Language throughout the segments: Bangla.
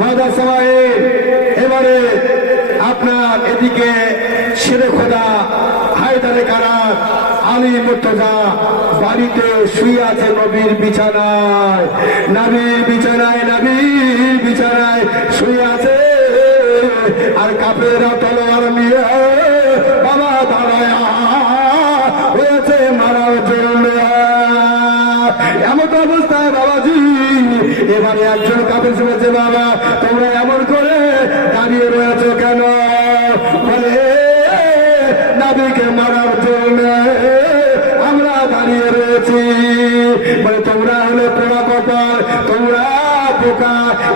মাদা সময় এবারে আপনার এদিকে শেরে খোদা হায়দারে কারার আলী মুর্তজা বাড়িতে শুয়ে আছে নবীর বিছানায়। নবীর বিছানায় নবীর বিছানায় শুয়ে আছে। আর কাপেরা তলোয়ার নিয়ে বাবা দাঁড়ায়। হয়েছে মারার জন্য। এমন অবস্থায় বাবাজি, এবারে একজন কাপের শুনেছে বাবা। কপাল তোমরা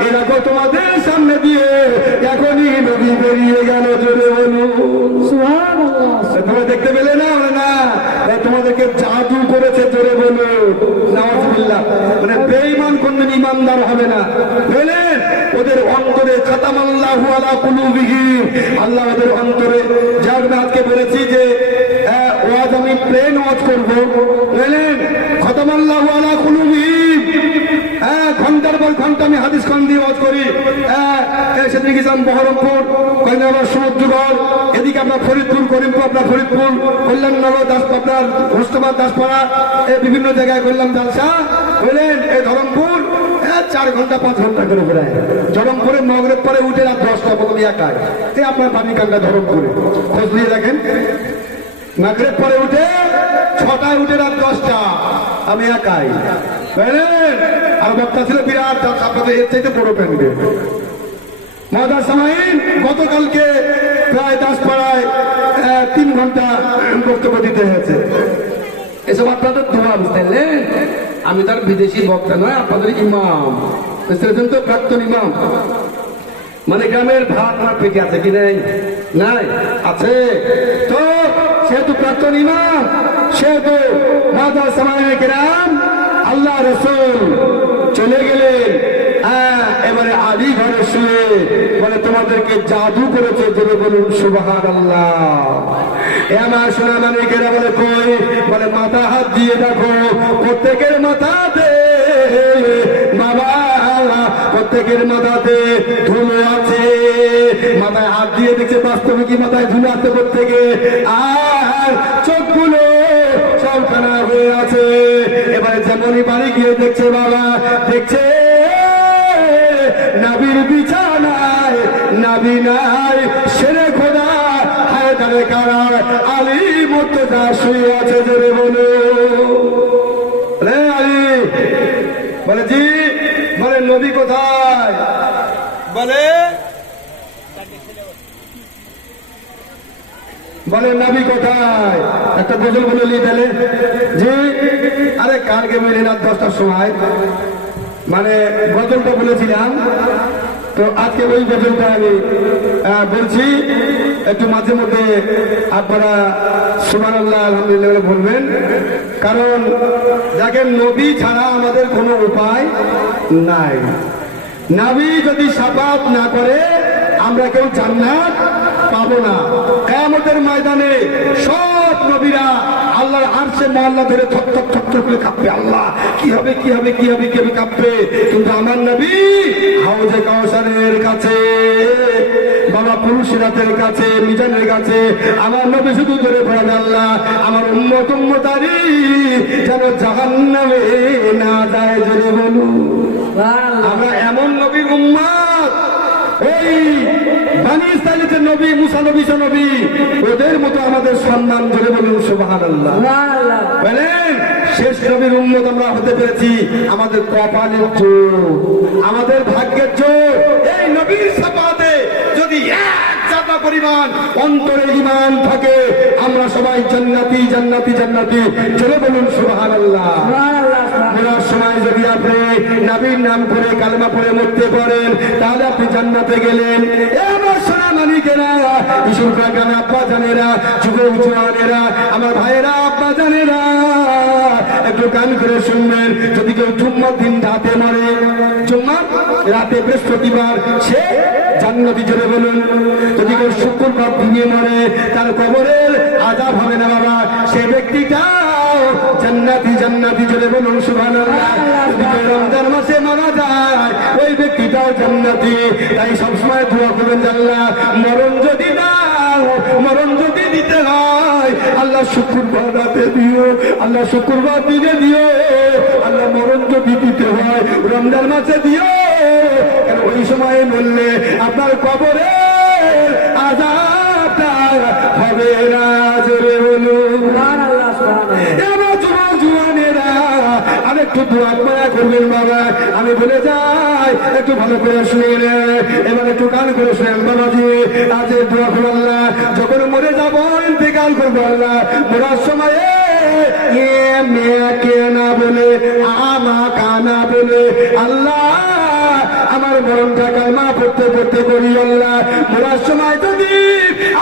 এরকম তোমাদের সামনে দিয়ে এখনই নদী বেরিয়ে গেল জোরে বলুন তোমরা দেখতে পেলে না বলে না? তোমাদেরকে জাদু করেছে জোরে বলো। নাওয়াজুবিল্লাহ মানে কোনদিন ইমানদার হবে না। বুঝলেন ওদের অন্তরে খাতামাল্লাহু আলা কুলুবিহিম আল্লাহ ওদের অন্তরে আজকে বলেছি যে ওয়াজ আমি প্লেন ওয়াজ করব। বুঝলেন খাতামাল্লাহু আলা কুলুবিহিম হ্যাঁ ঘণ্টার পর ঘণ্টা আমি হাদিস খান দিয়ে ওয়াজ করি। হ্যাঁ গেছিলাম বহরমপুর কন্যাবার সমুদ্রগড়। এদিকে আপনার ফরিদপুর, করিমপুর আপনার ফরিদপুর কল্যাণনগর দাস আপনার হোস্টাবাদ দাসপাড়া, এই বিভিন্ন জায়গায় করলাম জালসা, বুঝলেন? এই ধরমপুর হ্যাঁ চার ঘণ্টা, পাঁচ ঘণ্টা করে বেড়ায় ধরমপুরে নগরের পরে উঠে রাত দশটা প্রথম একাই। এই আপনার বাণীকান্দা ধরমপুরে। খোঁজ নিয়ে দেখেন। নাগরের পরে উঠে, ছটায় উঠে রাত দশটা। আমি একাই। বুঝলেন? আর বক্তা ছিল বিরাট আপনাদের এর চাইতে বড় প্যান্ডে মহাদার সামাইন গতকালকে প্রায় দাসপাড়ায় তিন ঘণ্টা বক্তব্য দিতে হয়েছে। এসব আপনাদের দোয়া বুঝতেন আমি তার বিদেশি বক্তা নয়, আপনাদের ইমাম। বুঝতে তো প্রাক্তন ইমাম। মানে গ্রামের ভাত আমার পেটে আছে কি নাই? নাই? আছে। তো, সেহেতু প্রাক্তন ইমাম, সেহেতু মাদার সামাইন গ্রাম, আল্লাহ রসুল। চলে গেলেন। হ্যাঁ এবারে আলী ঘরে শুয়ে বলে, তোমাদেরকে জাদু করেছে জোরে বলুন সুবাহান আল্লাহ আমার সোনা বলে, কই? বলে, মাথা হাত দিয়ে দেখো, প্রত্যেকের বাবা, প্রত্যেকের মাথাতে ধুলো আছে। মাথায় হাত দিয়ে দেখছে, বাস্তবে কি মাথায় ধুলো আছে প্রত্যেকে? আর চোখগুলো সব খারাপ হয়ে আছে। এবারে যেমনই বাড়ি গিয়ে দেখছে বাবা, দেখছে নাবির বিছানায়, নাবি নাই, সেরে খোদা হায়দারে কারার আলী মুর্তজা শুয়ে আছে জোরে বলো, আলী, বলে, জি, বলে, নবী কোথায়? বলে বলে, নবী কোথায়? একটা গজল বলে নিয়ে তাহলে যে আরে কালকে মেলে রাত দশটার সময়। মানে গজলটা বলেছিলাম। তো আজকে ওই গজলটা আমি বলছি। একটু মাঝে মধ্যে আপনারা সুমান আল্লাহ আলহামদুলিল্লাহ বলে বলবেন। কারণ দেখেন, নবী ছাড়া আমাদের কোনো উপায় নাই। নাবি যদি সাপাত না করে, আমরা কেউ জান্নাত পাবো না। কেয়ামতের ময়দানে সব নবীরা আল্লাহর আরশে মহল্লা ধরে থক থক থক থক করে কাঁপবে আল্লাহ কি হবে কি হবে কি হবে কি হবে কাঁপবে কিন্তু আমার নবী? হাউজে কাউসারের কাছে বাবা পুরুষরাতের কাছে মিজানের কাছে আমার নবী শুধু ধরে পড়াবে আল্লাহ আমার উম্মতারি যেন জাহান্নামে না যায় জোরে বলুন। আমরা এমন নবীর উম্মাদ ওই বানি ইসরায়েলের যে নবী মুসা নবী নবী। ওদের মতো আমাদের সম্মান ধরে বলুন সুবাহান আল্লাহ বলেন শেষ নবীর উন্মত আমরা হতে পেরেছি। আমাদের কপালের জোর আমাদের ভাগ্যের জোর। এই নবীর সাপাতে যদি এক জাতা পরিমাণ অন্তরে ইমান থাকে আমরা সবাই জান্নাতি জান্নাতি জান্নাতি। চলে বলুন সুবাহান আল্লাহ মরার সময় যদি আপনি নাবির নাম করে কালমা পড়ে মরতে পারেন তাহলে আপনি জান্নাতে গেলেন। এ আমার আব্বা জানেরা আমার ভাইয়েরা, আব্বা জানেরা, একটু গান করে শুনবেন। যদি কেউ জুম্মার দিন রাতে মরে জুম্মা রাতে বৃহস্পতিবার সে জান্নাতি বলুন। যদি কেউ শুক্রবার দিনে মরে, তার কবরের আজাব হবে না বাবা। সে ব্যক্তিটাও জান্নাতি জান্নাতি বলুন রমজান মাসে মারা যায়, ওই ব্যক্তিটাও জান্নাতি। তাই সবসময় দোয়া করবেন আল্লাহ, মরণ যদি দাও, মরণ যদি দিতে হয়, আল্লাহ শুক্রবার রাতে দিও, আল্লাহ শুক্রবার দিনে দিও। আল্লাহ মরণ যদি দিতে হয়, রমজান মাসে দিও। ওই সময়ে বললে, আপনার কবরে আজাবটা আরেকটু দোয়া মায়া করবেন বাবা। আমি বলে যাই, একটু ভালো করে শুনে এবার একটু গান করে শুনেন বাবাজি। আজ দোয়া করো আল্লাহ, যখন মরে যাব ইন্তেকাল করব আল্লাহ। মরার সময়ে এ মেয়েকে না বলে, আমা কানা বলে, আল্লাহ, আমার মরণ মরণটা কালমা পড়তে পড়তে করি আল্লাহ। মরার সময় যদি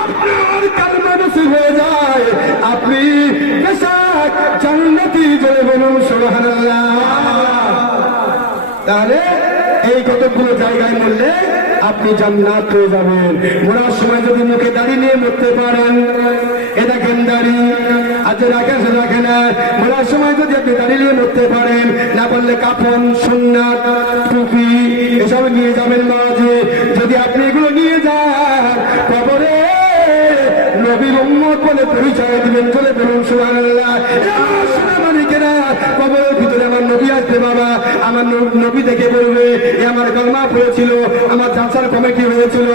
আপনার কালমা নসিব হয়ে যায়, আপনি বেশাক আপনি জান্নাত যাবেন। সময় যদি মুখে নিয়ে মরতে পারেন, এ দেখেন আজ রাখে না। সময় যদি আপনি নিয়ে মরতে পারেন, না বললে কাফন, সুন্নাত, টুপি, এসব নিয়ে যাবেন মাঝে। যদি আপনি এগুলো নিয়ে যান, কবরে নবীর উম্মত বলে পরিচয় দিবেন, চলে বলুন মালিকেরা কবরের ভিতরে আমার নবী আসবে, বাবা। আমার নবী দেখে বলবে, এ আমার কলমা পড়েছিল, আমার কমিটি হয়েছিল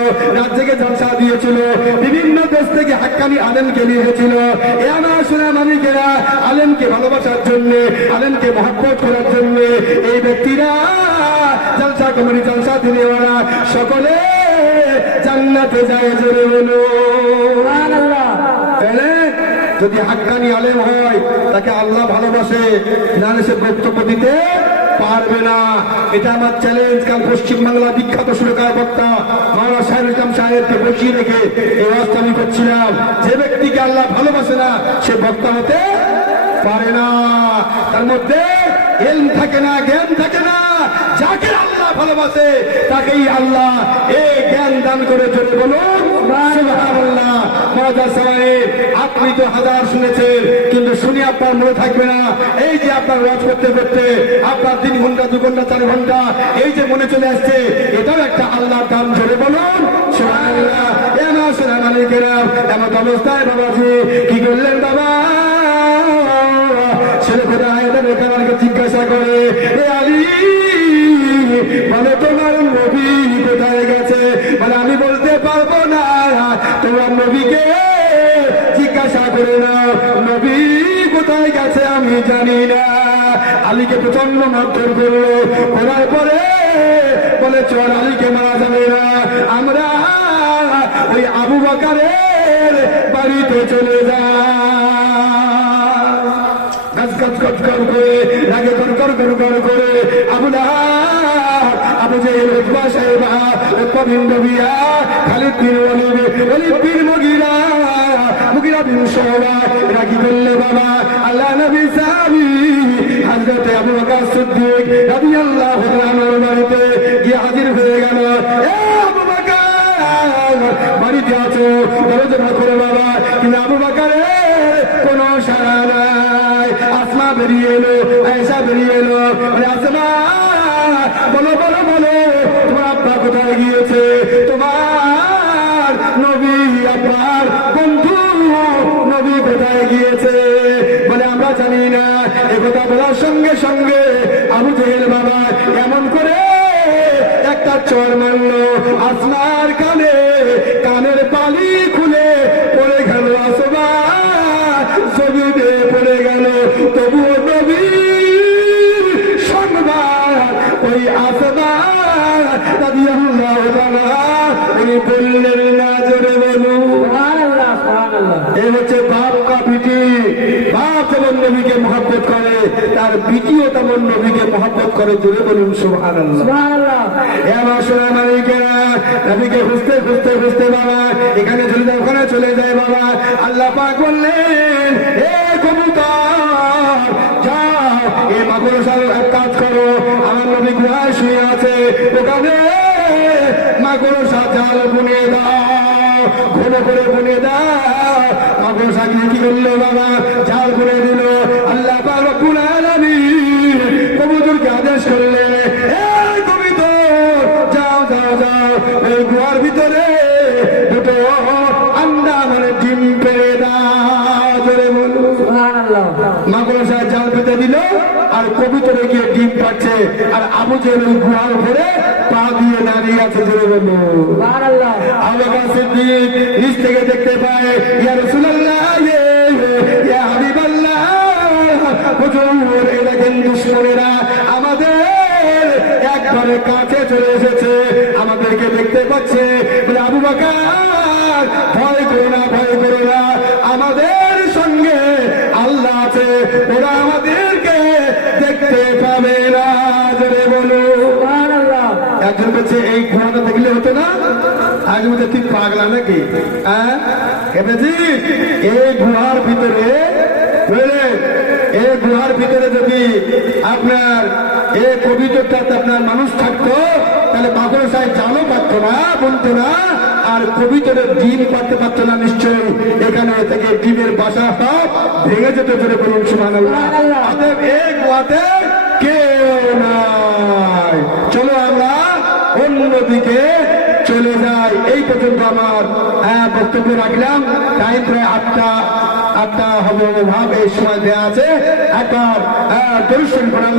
দিয়েছিল, বিভিন্ন দেশ থেকে হাক্কানি আলেমকে এ আমার মালিকেরা আলেমকে ভালোবাসার জন্য, আলেমকে মহাব্বত করার জন্য, এই ব্যক্তিরা জালসা কমিটি, জালসা দিনেওয়ালা, সকলে জান্নাতে যায় যদি হাক্কানি আলেম হয়, তাকে আল্লাহ ভালোবাসে, নাহলে সে বক্তব্য দিতে পারবে না। এটা আমার চ্যালেঞ্জ কাল পশ্চিমবাংলা বিখ্যাত সুরকার বক্তা মাওলা সাহেব ইসলাম সাহেবকে বসিয়ে রেখে এই অবস্থা আমি করছিলাম। যে ব্যক্তিকে আল্লাহ ভালোবাসে না, সে বক্তা হতে পারে না। তার মধ্যে এলম থাকে না জ্ঞান থাকে না। যাকে আল্লাহ ভালোবাসে তাকেই আল্লাহ এই জ্ঞান দান করে চলে বলুন আপনি তো হাজার শুনেছেন কিন্তু শুনে আপনার মনে থাকবে না। এই যে আপনার ওয়াজ করতে করতে আপনার তিন ঘণ্টা দু ঘণ্টা চার ঘণ্টা এই যে মনে চলে আসছে এটাও একটা আল্লাহর দাম ধরে বলুন সুবহানাল্লাহ। এমন সোনা মালিকেরা এমন অবস্থায় বাবাজি কি করলেন বাবা? আমাকে জিজ্ঞাসা করে, এ বলে তোমার নবী কোথায় গেছে? মানে আমি বলতে পারব না, তোমার নবীকে জিজ্ঞাসা করে না নবী কোথায় গেছে আমি জানি না। আলীকে প্রচণ্ড মারধর করল, করার পরে বলে, চল আলীকে মারা যাবে না, আমরা ওই আবু বাকারের বাড়িতে চলে যাই। গাছ গাছ কর করে রাগে কর কর কর কর করে। Abu Lahab, Abu Jahl Utba সাহেবা কবিন নবিয়া Khalid bin Walid Walid bin Mughira Mughira bin Shuba এরা কি করলে বাবা আল্লাহ নবী সাহাবী হযরত আবু বকর সিদ্দিক রাদিয়াল্লাহু তাআলার বাড়িতে গিয়ে হাজির হয়ে গেল। এ আবু বকর বাড়িতে আছো দরজা করে বাবা। কিন্তু আবু বকরের কোনো সাড়া নাই। বেরিয়ে এলো বেরিয়ে এলো। বলে, বলো বলো তোমার আব্বা কোথায় গিয়েছে? তোমার নবী বন্ধু নবী কোথায় গিয়েছে? বলে আমরা জানি না। একথা বলার সঙ্গে সঙ্গে আবু জেহেল বাবা এমন করে একটা চর মারলো। আসমার কানে বিটিও তেমন নবীকে মহব্বত করে জোরে বলুন সোনা নবীকে খুঁজতে খুঁজতে খুঁজতে বাবা এখানে চলে যায় ওখানে চলে যায় বাবা। আল্লাহ পাক বললেন এ কবুতর যাও এ মাগুর কাজ করো আমার নবী গুহায় শুয়ে আছে ওখানে মাগুর জাল বুনে দাও ঘন করে বুনে দাও। মাগুর সাকিয়ে কি করল বাবা? জাল করে দিল। আল্লাহ পাক আলামিন কবুতরকে আদেশ করলে এই কবুতর যাও যাও যাও এই গুহার ভিতরে দুটো আন্ডা মানে ডিম পেড়ে দাও। ধরে বলুন। সুবহানাল্লাহ। সাহেব জাল পেতে দিল আর কবুতরে গিয়ে ডিম পাচ্ছে আর আবু জেল গুহার উপরে পা দিয়ে দাঁড়িয়ে আছে বলুন। নিচ থেকে দেখতে পায় ইয়া রাসূলুল্লাহ দুশমনেরা আমাদের একবারে কাছে চলে এসেছে। আমাদেরকে দেখতে পাচ্ছে। বলে আবু বকর ভয় করো না ভয় করো না। আমাদের সঙ্গে আল্লাহ আছে। ওরা আমাদেরকে দেখতে পাবে না। সুবহানাল্লাহ। একজন বলছে এই ঘোড়াটা দেখলে হতো না? আগে বলছে তুই পাগলা নাকি? হ্যাঁ? এই গুহার ভিতরে বুঝলেন এই গুহার ভিতরে যদি আপনার এই কবিতাটাতে আপনার মানুষ থাকতো তাহলে বাবুর সাহেব জালও পারতো না বলতো না আর কবিতরের ডিম পারতে পারতো না নিশ্চয়ই। এখানে থেকে ডিমের বাসা সব ভেঙে যেত ধরে বলুন সুমান অতএব এই গুহাতে কেউ নাই। চলো আমরা অন্যদিকে চলে যাই। এই পর্যন্ত আমার হ্যাঁ, বক্তব্য রাখলাম। টাইম প্রায় আটটা একটা হবে ভাবে সময় দেওয়া আছে। একটা পরিশ্রম করে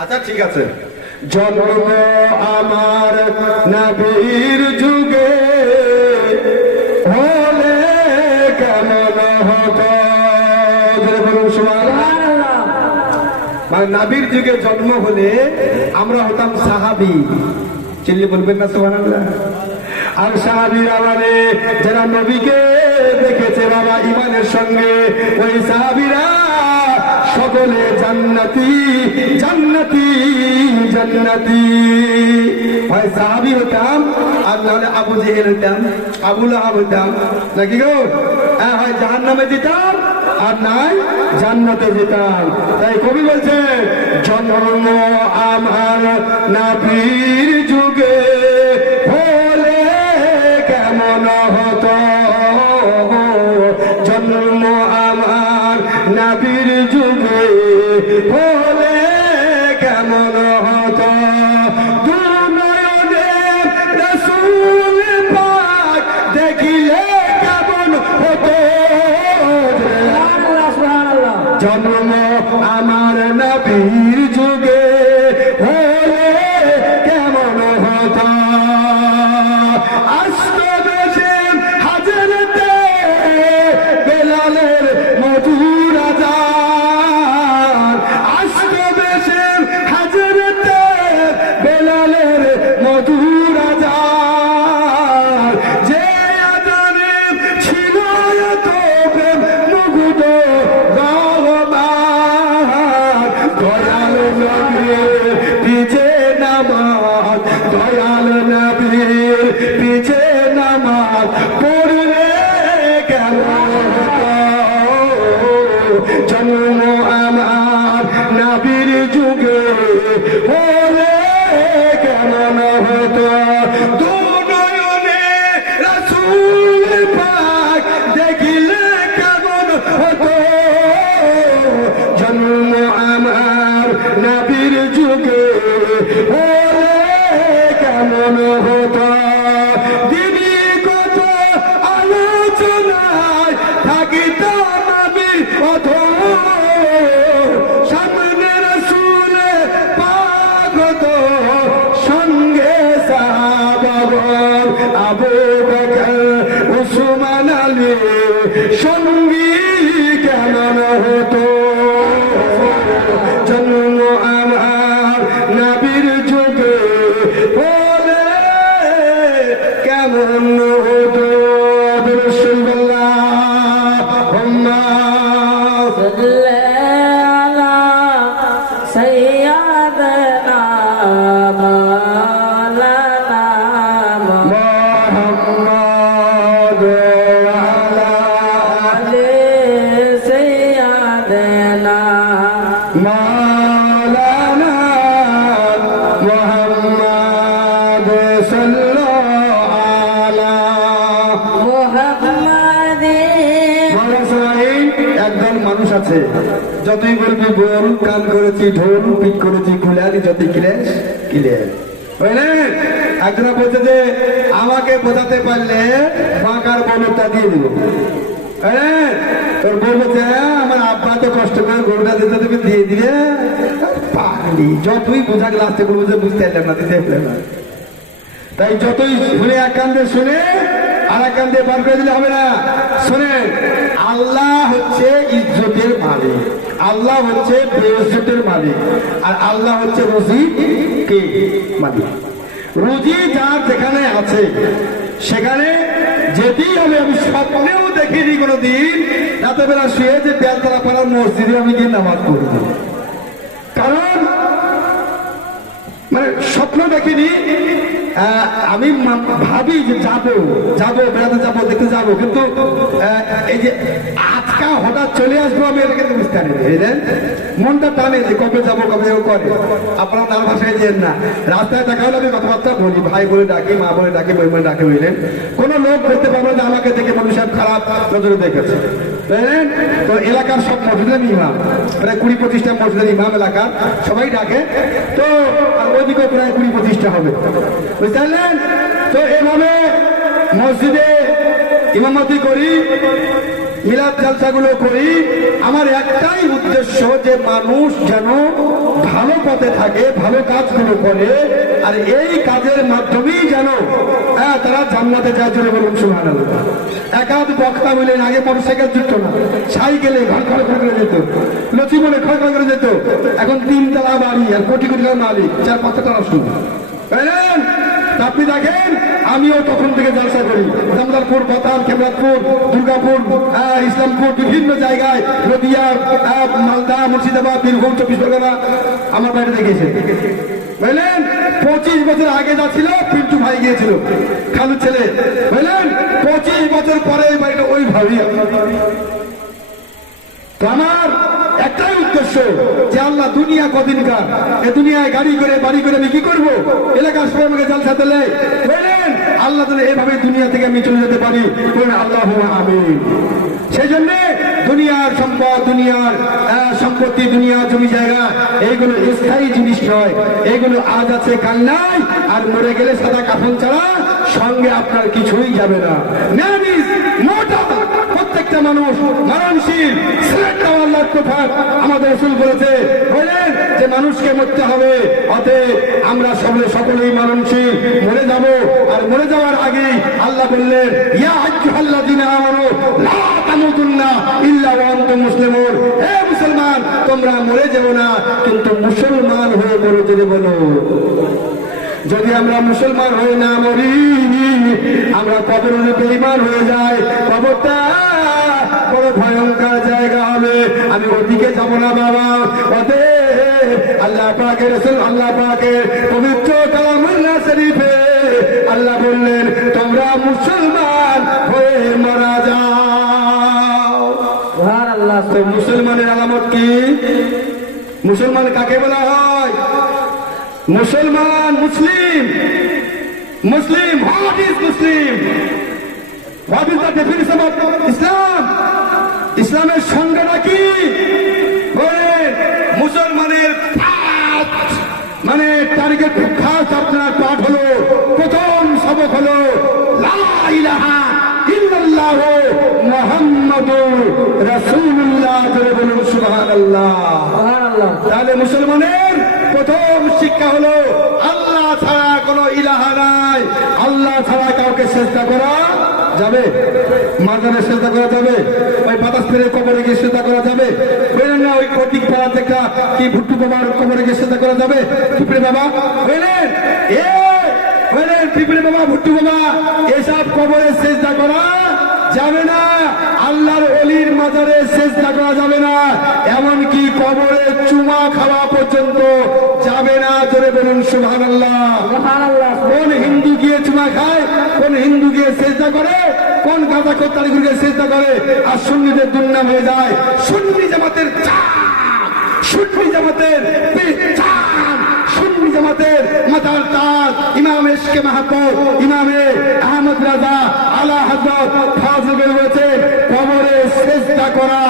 আচ্ছা ঠিক আছে। জন্ম আমার নবীর যুগে হলে কেমন হতো? সুবহানাল্লাহ। মানে নাবির যুগে জন্ম হলে আমরা হতাম সাহাবি। চিল্লি বলবেন না, সুবহানাল্লাহ। আর সাহাবিরা মানে যারা নবীকে দেখেছে, বাবা ইমানের সঙ্গে, ওই সাহাবিরা সকলে জান্নাতি জান্নাতি জান্নাতি। ভাই সাহাবি হতাম, আর নাহলে আবু জেহেল হতাম, আবু লাহাব হতাম। নাকি গো? হ্যাঁ হয় জাহান নামে আর নাই জান্নাতে যেতাম তাই কবি বলছে জন্ম আমার নাভির যুগে যতই বলবি বল কান করেছি ঢোল পিক করেছি কুলালি যতই কিলেস কিলেস বুঝলেন একজনা বলছে যে আমাকে বোঝাতে পারলে বাঁকার বলটা দিয়ে দিব। বুঝলেন? তোর বউ বলছে "হ্যাঁ, আমার আব্বা তো কষ্ট করে গরুটা দিতে তুমি দিয়ে দিলে পাগলি। যতই বোঝা গেলে আসতে বলব যে বুঝতে পারলাম না দিতে পারলাম না। তাই যতই শুনে এক কান্দে শুনে আর এক কান্দে বার করে দিলে হবে না। শুনেন আল্লাহ হচ্ছে ইজ্জতের মালিক। আল্লাহ হচ্ছে বেইজ্জতের মালিক। আর আল্লাহ হচ্ছে রুজি কে? মালিক। রুজি যার যেখানে আছে, সেখানে যেতেই হবে আমি স্বপ্নেও দেখিনি কোনোদিন, রাতেবেলা শুয়ে যে বেলতলা পাড়ার মসজিদে আমি গিয়ে নামাজ পড়ব। কারণ মানে স্বপ্ন দেখিনি আমি ভাবি যে যাব যাব, বেড়াতে যাব, দেখতে যাব, কিন্তু এই যে আজকা হঠাৎ চলে আসব আমি, এটা কিন্তু বুঝতে পারি বুঝলেন মনটা টানে যে কবে যাব কবে যাব করে আপনারা তার ভাষায় যেন না, রাস্তায় দেখা হলে আমি কথাবার্তা বলি, ভাই বলে ডাকি, মা বলে ডাকি বই বলে ডাকি, বুঝলেন? কোনো লোক বলতে পারবে না আমাকে দেখে মানুষের খারাপ নজরে দেখেছে। বুঝলেন তো এলাকার সব মসজিদের ইমাম, প্রায় কুড়ি পঁচিশটা মসজিদের ইমাম এলাকার সবাই ডাকে। তো ওইদিকে প্রায় কুড়ি পঁচিশটা হবে। বুঝতে পারলেন? তো এভাবে মসজিদে ইমামতি করি, মিলাদ জালসাগুলো করি। আমার একটাই উদ্দেশ্য যে মানুষ যেন ভালো পথে থাকে, ভালো কাজগুলো করে, আর এই কাজের মাধ্যমেই যেন হ্যাঁ জান্নাতে যায় চলে বলুন সুহান একাধ বক্তা বললেন, আগে মোটরসাইকেল যুক্ত না, সাইকেলে ঘর ঘর ঘর করে যেত লচি মনে খড় খড় করে যেত। এখন তিন তলা বাড়ি আর কোটি কোটি টাকা মালিক, চার পাঁচটা টাকা শুধু আপনি দেখেন, আমিও তখন থেকে জলসা করি। জামদারপুর বাতাল খেমরাজপুর দুর্গাপুর ইসলামপুর, বিভিন্ন জায়গায়, নদিয়া মালদা, মুর্শিদাবাদ, বীরভূম, চব্বিশ পরগনা, আমার বাড়ি দেখেছে বুঝলেন পঁচিশ বছর আগে পিন্টু ভাই গিয়েছিল, খালু ছেলে। বুঝলেন পঁচিশ বছর পরে এই বাড়িটা ওইভাবেই তো আমার একটাই উদ্দেশ্য যে আল্লাহ দুনিয়া কদিনকার এ দুনিয়ায় গাড়ি করে, বাড়ি করে আমি কি করব? এলাকার সবাই আমাকে জালসা দিলে বললেন আল্লাহ তাহলে এভাবে দুনিয়া থেকে আমি চলে যেতে পারি। আল্লাহ আমি সেই জন্য দুনিয়ার সম্পদ, দুনিয়ার সম্পত্তি দুনিয়া জমি জায়গা এইগুলো স্থায়ী জিনিস নয়। এগুলো আজ আছে, কাল নাই। আর মরে গেলে সাদা কাফন ছাড়া সঙ্গে আপনার কিছুই যাবে না। মোটা প্রত্যেকটা মানুষ মরণশীল সিলেক্ট আল্লাহ তোফাক আমাদের রসুল বলেছে। বলেন যে মানুষকে মরতে হবে, অতএব আমরা সকলে সকলেই মরণশীল, মরে যাব। আর মরে যাওয়ার আগে আল্লাহ বললেন, ইয়া আল্লাযিনা আমানু, লা তামুতুন্না ইল্লা ওয়া আনতুম মুসলিমুন। হে মুসলমান, তোমরা মরে যেও না, কিন্তু মুসলমান হয়ে মরে যেতে বলো। যদি আমরা মুসলমান হয়ে না মরি, আমরা কবরের বেইমান হয়ে যাই, কবরটা বড় ভয়ঙ্কর জায়গা হবে। আমি ওদিকে যাব না বাবা। ওতে আল্লাহ পাকের রসুল আল্লাহ পাকের পবিত্র কালামুল্লাহ শরীফে আল্লাহ বললেন তোমরা মুসলমান হয়ে মারা যাও। আল্লাহ তো মুসলমানের আলামত কি? মুসলমান কাকে বলা হয়? মুসলমান Muslim. Muslim is Muslim. The definition of Islam ইসলামের সংজ্ঞাটা কি মুসলমানের মানে টার্গেট খাস আপনার পাঠ হলো প্রথম সবক হলো লা ইলাহা ইল্লাল্লাহ মুহাম্মাদুর রাসূলুল্লাহ জোরে বলুন সুবহানাল্লাহ। তাহলে মুসলমানের প্রথম শিক্ষা হলো আল্লাহ ছাড়া কোনো ইলাহা নাই আল্লাহ ছাড়া কাউকে চেষ্টা করা যাবে? মাজারে চেষ্টা করা যাবে? ওই বাতাস ফেরে কবরে গিয়ে চেষ্টা করা যাবে? বললেন না, ওই কর্তিক পাড়া থেকে কি ভুট্টু বাবার কবরে গিয়ে চেষ্টা করা যাবে? পিঁপড়ে বাবা বললেন এ বললেন পিঁপড়ে বাবা, ভুট্টু বাবা, এসব কবরে চেষ্টা করা যাবে না। আল্লাহর অলির মাজারে চেষ্টা করা যাবে না। এমনকি কবরে চুমা খাওয়া পর্যন্ত যাবে না। জোরে বলুন সুভান আল্লাহ কোন হিন্দু গিয়ে চুমা খায় কোন হিন্দু গিয়ে চেষ্টা করে কোন গাঁদা কোত্তারি গিয়ে চেষ্টা করে আর সুন্নিদের দুর্নাম হয়ে যায়। সুন্নি জামাতের চাপ সুন্নি জামাতের সুন্নি জামাতের মাতার তাজ ইমাম এশকে মাহাপুর ইমামে আহমদ রাজা আলা হজরত ফাজিল রয়েছে। কবরে চেষ্টা করা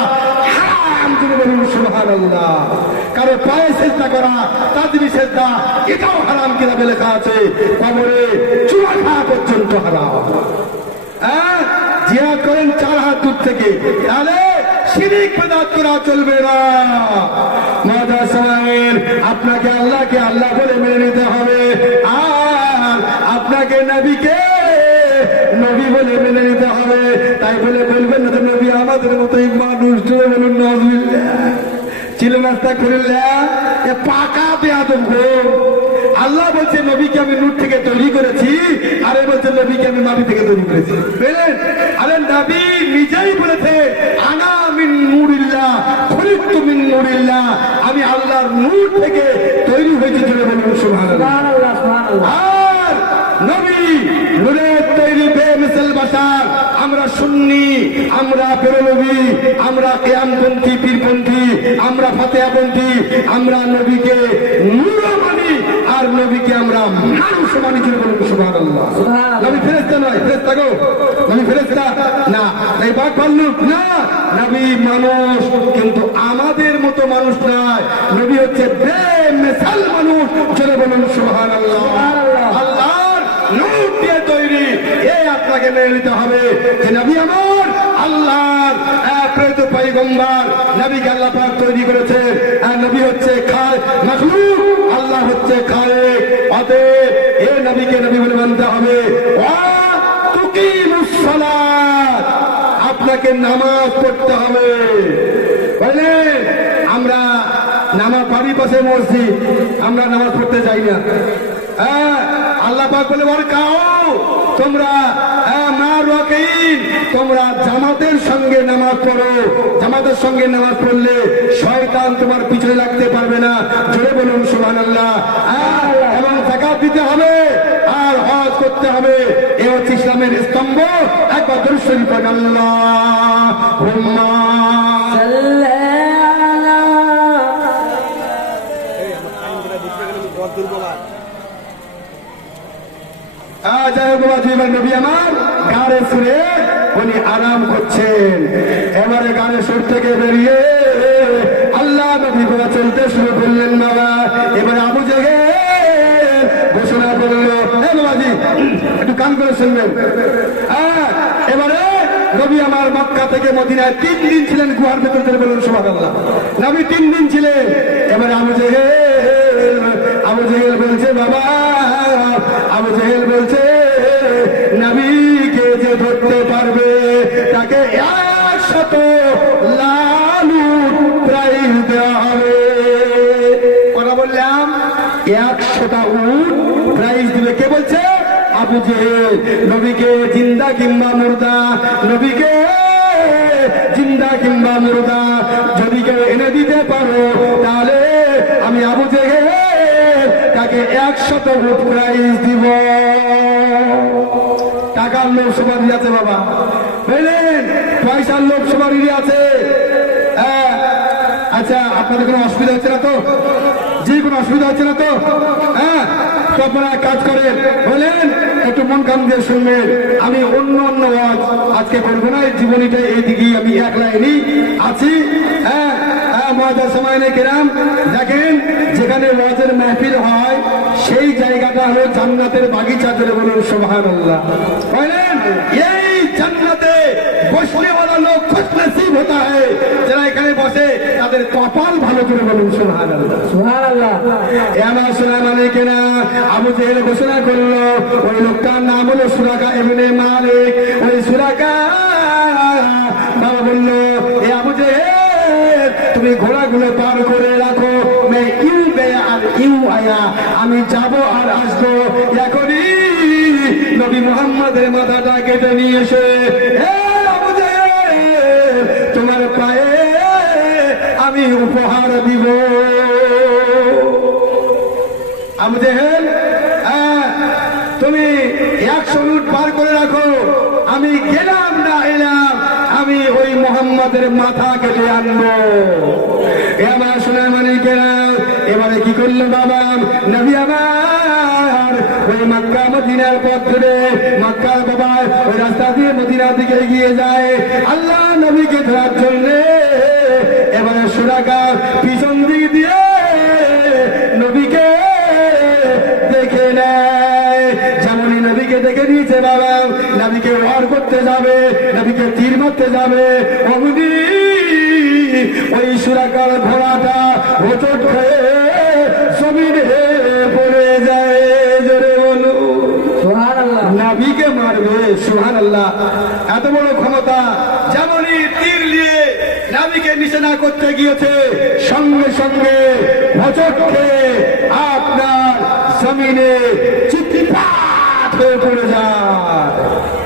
লেখা আছে। হ্যাঁ জিহাদ করেন চার হাত দূর থেকে। তাহলে শিরিক বেদাত করা চলবে না। আপনাকে আল্লাহকে আল্লাহ বলে মেনে নিতে হবে। আর আপনাকে নবীকে নবী বলে মেনে নিতে হবে। তাই বলে বলবেন না নবী আমাদের মতোই মানুষ জোরে বলুন ছিল পাকা গো। আল্লাহ বলছে, নবীকে আমি নূর থেকে তৈরি করেছি। আরে বলছে, নবীকে আমি মাটি থেকে তৈরি করেছি। বুঝলেন? আরে নবী নিজেই বলেছে, আনা মিন নূরিল্লাহ খলিকতু মিন নূরিল্লাহ। আমি আল্লাহর নূর থেকে তৈরি হয়েছি জুড়ে বলুন সুবহানাল্লাহ। আর নবী নূরের তৈরি বেমিসাল বাশার আমরা সুন্নি আমরা বেরলবি আমরা কেয়ামপন্থী পীরপন্থী আমরা ফাতেহাপন্থী আমরা নবীকে নূর আর নবীকে আমরা মানুষ মানি করে বলুন সুবহানাল্লাহ। সুবহানাল্লাহ। নবী ফেরেশতা নয় ফেরেশতা গো। নবী ফেরেশতা? না এই বাক ভাল্লুক না নবী মানুষ কিন্তু আমাদের মতো মানুষ নয়। নবী হচ্ছে বেমিসাল মানুষ চলে বলুন সুবহানাল্লাহ। সুবহানাল্লাহ। আল্লাহর নূর দিয়ে তৈরি। এই আপনাকে মেনে নিতে হবে যে নবী আমার আল্লাহর প্রেরিত পয়গম্বর নবীকে আল্লাহ পাক তৈরি করেছে আর নবী হচ্ছে খায় মখলুক। আল্লাহ হচ্ছে খালেক অতএব এই নবীকে নবী বলে মানতে হবে। আপনাকে নামাজ পড়তে হবে। বুঝলেন আমরা নামাজ বাড়ির পাশে মসজিদ আমরা নামাজ পড়তে যাই না। হ্যাঁ, আল্লাহ পাক বলে কাও তোমরা তোমরা জামাতের সঙ্গে নামাজ পড়ো। জামাতের সঙ্গে নামাজ পড়লে শয়তান তোমার পিছনে লাগতে পারবে না। জোরে বলুন, সুবহানাল্লাহ। আল্লাহ এবং জাকাত দিতে হবে, আর হজ করতে হবে। এ হচ্ছে ইসলামের স্তম্ভ। একবার দর্শন করেন আল্লাহ যাই হোক বাবা, এবার নবী আমার। গানে সুরে উনি আরাম করছেন। এবারে গানের সুর থেকে বেরিয়ে আল্লাহ নবী বাবা চলতে শুরু করলেন বাবা। এবারে আবু জেগে ঘোষণা করল বাবাজি একটু কান করে শুনবেন। হ্যাঁ, এবারে নবী আমার মক্কা থেকে মদিনায় তিন দিন ছিলেন গুহার ভেতর থেকে বলুন সোহাদ আল্লাহ তিন দিন ছিলেন। এবারে আবু জেগে আবু জেহেল বলছে বাবা জেহেল বলছে, নবীকে যে ধরতে পারবে, তাকে একশত লালু প্রাইজ দেওয়া হবে। বললাম একশোটা উট প্রাইজ দিবে। কে বলছে? আবু জেহেল। নবীকে জিন্দা কিংবা মুর্দা, নবীকে জিন্দা কিংবা মুর্দা, যদি কেউ এনে দিতে পারো, তাহলে আমি আবু জেহেল তাকে একশত ভোট প্রাইজ দিব। টাকার লোক সবারই আছে বাবা। বুঝলেন পয়সার লোক সবারই আছে। হ্যাঁ। আচ্ছা আপনাদের কোনো অসুবিধা হচ্ছে না তো? যে কোনো অসুবিধা হচ্ছে না তো? হ্যাঁ তো আপনারা কাজ করেন, বলেন, একটু মন কান দিয়ে শুনবেন। আমি অন্য অন্য আজকে করব না জীবনীটা এইদিকেই আমি এক লাইনই আছি। হ্যাঁ মহাজাসমায়নে কেরাম দেখেন যেখানে ওয়াজের মাহফিল হয় সেই জায়গাটা হলো জান্নাতের বাগিচা ধরে বলুন সোহানুল্লাহ এই জান্নাতে বসলে ওরা লোক খুশ হতা যারা এখানে বসে তাদের কপাল ভালো করে বলুন সোহান আমার সোনা মানে কেনা আবু জেহেল ঘোষণা করল ওই লোকটার নাম হলো সুরাকা এমনি মালিক। ওই সুরাকা বাবা বলল এ আবু জেহেল তুমি ঘোড়াগুলো পার করে রাখো। ইউ গয়া আর ইউ আয়া আমি যাব আর আসব এখনই। নবী মোহাম্মদের মাথাটা কেটে নিয়ে এসে তোমার পায়ে আমি উপহার দিব। আবু জেহেল হ্যাঁ, তুমি একশো মিনিট পার করে রাখো। আমি গেলাম আমি মোহাম্মদের মাথা কেটে আনব। এবার শোনা মানে কেনা এবারে কি করল বাবা? নবী আমার ওই মাক্কা মদিনার পথ ধরে, মাক্কা বাবা ওই রাস্তা দিয়ে মদিনার দিকে এগিয়ে যায়। আল্লাহ নবীকে ধরার জন্য এবারে সুরাকা পিছন দিক দিয়ে নবীকে দেখে নেয়। যেমনই নবীকে দেখে নিয়েছে বাবা, নবীকে ওয়ার করতে যাবে। অমনি ওই সুরাকার ঘোড়াটা হোচট খেয়ে জমিনে পড়ে যায়। জোরে সুবহানাল্লাহ। নাবিকে মারবে সুহান আল্লাহ এত বড় ক্ষমতা যেমনই তীর নিয়ে নাবিকে নিশানা করতে গিয়েছে সঙ্গে সঙ্গে হচট খেয়ে আপনার জমিনে চিত্তিপাত হয়ে পড়ে যায়।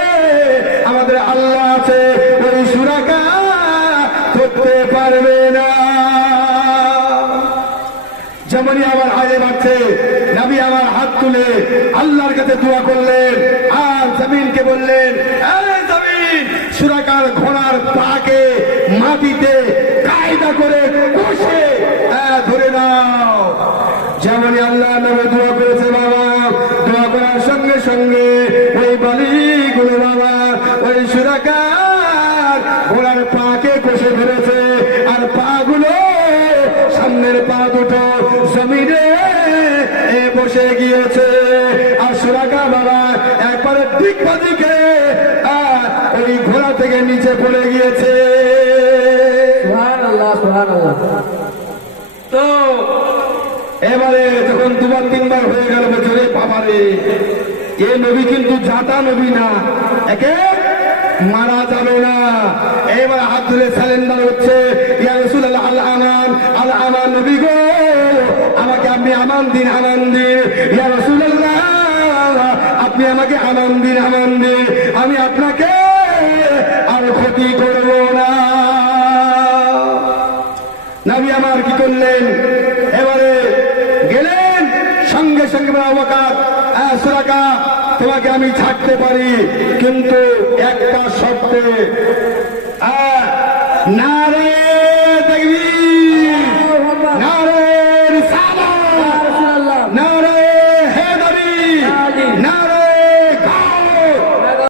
আমার আয়ে বাড়ছে, নবী আমার হাত তুলে আল্লাহর কাছে দোয়া করলেন, আর জমিনকে বললেন সুরাকার ঘোড়ার পাকে মাটিতে কায়দা করে কষে ধরে নাও। যেমন আল্লাহ নবী দোয়া করেছে বাবা, দোয়া করার সঙ্গে সঙ্গে ওই বালিগুলো বাবা, ওই সুরাকার এবারে যখন দুবার, তিনবার হয়ে গেল বছরে বাবারে। এ নবী কিন্তু জাতা নবী না। একে মারা যাবে না। এবার হাত ধরে স্যালেন্ডার হচ্ছে নবী গো, আমাকে আপনি দিন আপনি আমাকে আমান দিন আমান দিন। আমি আপনাকে আর ক্ষতি করব না। নবী আমার কি করলেন? তোমাকে আমি ছাড়তে পারি কিন্তু একটা শর্তে। নারে দেখবি নারে সালা